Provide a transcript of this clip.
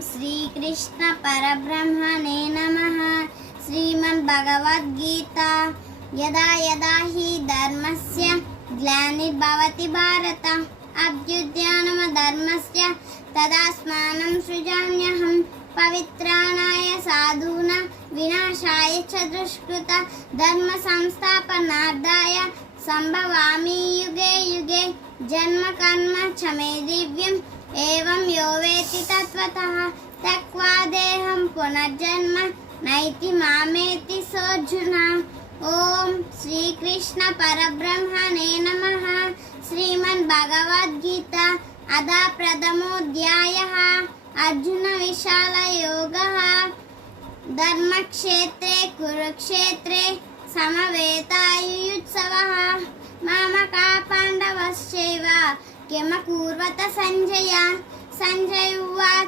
श्रीकृष्ण परब्रह्मणे नमः। श्रीमद्भगवद्गीता। यदा यदा हि धर्मस्य ग्लानिर्भवति भारत अभ्युत्थानमधर्मस्य तदास्मानं सृजाम्यहं। पवित्राणाय साधूनां विनाशाय च दुष्कृत धर्म संस्थापनार्थाय संभवामि युगे युगे। जन्म कर्म च मे दिव्यम् एवं यो वेत्ति तत्त्वतः त्यक्त्वा देहं पुनर्जन्म नैति मामेति सोऽर्जुन। ओम श्रीकृष्ण परब्रह्मणे नमः। श्रीमद्भगवद्गीता। अथ प्रथमोऽध्यायः। अर्जुन विशालयोगः। धर्मक्षेत्रे कुरुक्षेत्रे समवेतायुयुत्सवः। मामकाः पाण्डवश्चैव किमकुर्वत संजय। संजय उवाच